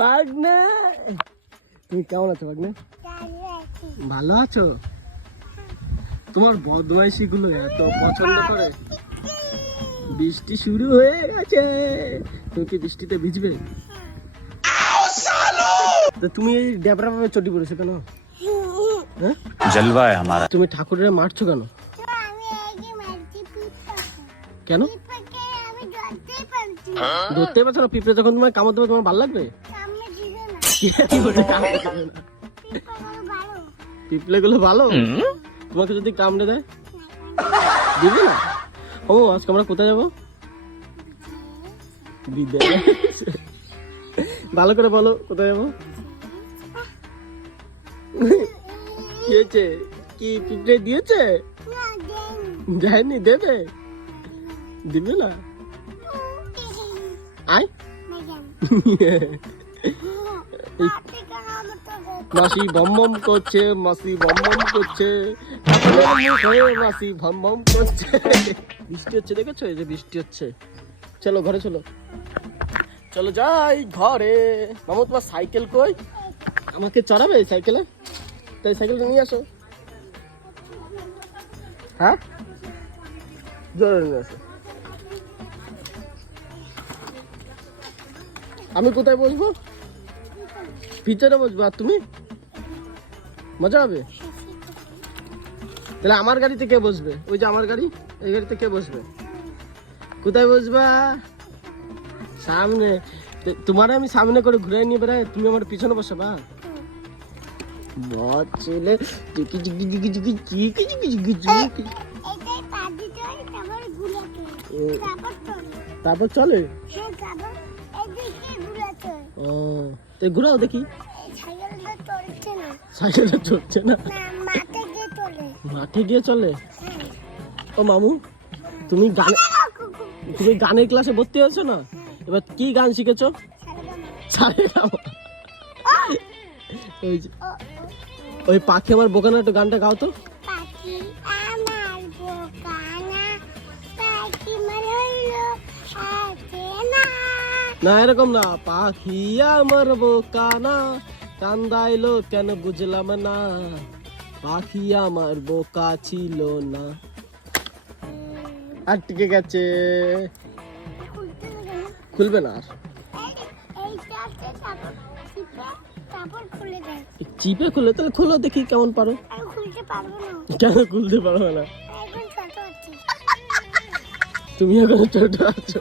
বাগনা, তুমি কেমন আছো বাগনা? ভালো আছো? তোমার বদমাইশি গুলো এত পছন্দ করে। বৃষ্টি শুরু হয়ে গেছে, তুমি কি বৃষ্টিতে ভিজবে? তো তুমি এই ড্যাবরা ভাবে চটি পড়েছো কেন? হ্যাঁ, জলবা আমারা। তুমি ঠাকুরের মারছো কেন? কেন ধরতে পারছো না? পিঁপড়ে যখন তোমার কামড় দেবে তোমার ভালো লাগবে? পিঁপড়ে গুলো ভালো, তোমাকে যদি কামড়ে দেয় দিবে না? ও আজকে আমরা কোথায় যাবো? ভালো করে বলো, কোথায় যাবো? কি হয়েছে? কি পিঁপড়ে দিয়েছে? যায়নি, দেবে? দিবে না? আয় মাসি ভম ভম করছে, মাসি ভম ভম করছে, মাসি ভম ভম করছে। বৃষ্টি হচ্ছে, দেখেছো? এই যে বৃষ্টি হচ্ছে। চলো ঘরে চলো, চলো যাই ঘরে। মামু তোমার সাইকেল কই? আমাকে চড়াবে সাইকেলে? তাই সাইকেলটা নিয়ে আসো। হ্যাঁ, জোরে নিয়ে আসো। আমি কোথায় বসবো? পিছনে বসবো। আর তুমি? মজা হবে। তাহলে আমার গাড়িতে কে বসবে? ওই যে আমার গাড়ি, এই গাড়িতে কে বসবে? কোথায় বসবা? সামনে। তোমার আমি সামনে করে ঘুরে নিয়ে বেড়াই, তুমি আমার পিছনে বসাবা? ছেলে তারপর চলে। ও তো ঘুরাও দেখি। সাইকেলটা চলছে না, মাঠে গিয়ে চলে। ও মামু, তুমি গানের ক্লাসে ভর্তি হয়েছো না? এবার কি গান শিখেছো? ওই পাখি আমার বোকানা, একটু গানটা গাও তো। না এরকম না, পাখি আমার বোকানা কান্দাইলো কেন বুঝলাম না, পাখি আমার বোকা ছিল না। আটকে গেছে, খুলবে না আর। চিপে খুলে, তাহলে খুলো দেখি কেমন পারো। কেন খুলতে পারবে না? তুমি এখন ছোট আছো।